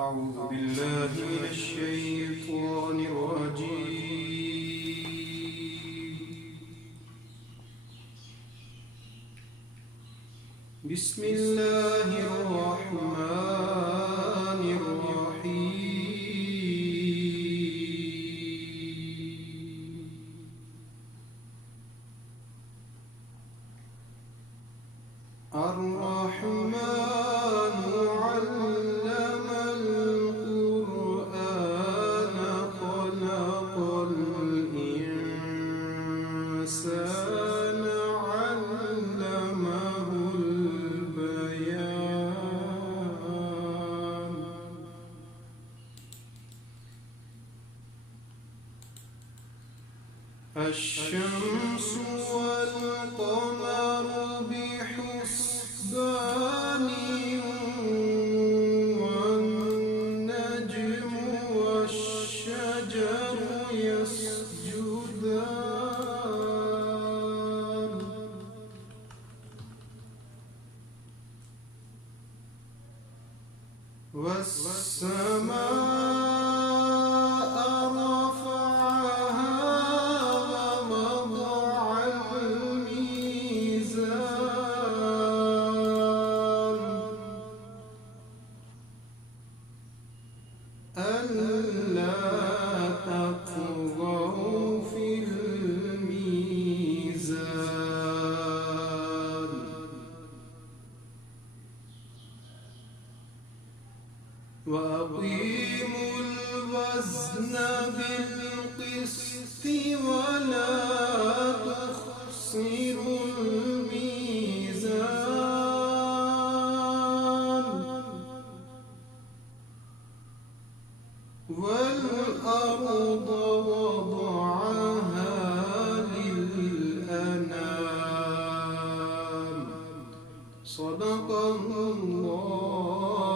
أعوذ بالله من الشيطان الرجيم. بسم الله الرحمن الرحيم. الرحمن علم القرآن خلق الإنسان علمه البيان. الشمس والقمر بحسبان والنجم والشجر يسجدان والسماء ألا تطغوا في الميزان وأقيموا الوزن بالقسط ولا تخسروا الميزان والأرض وضعها للأنام. صدق الله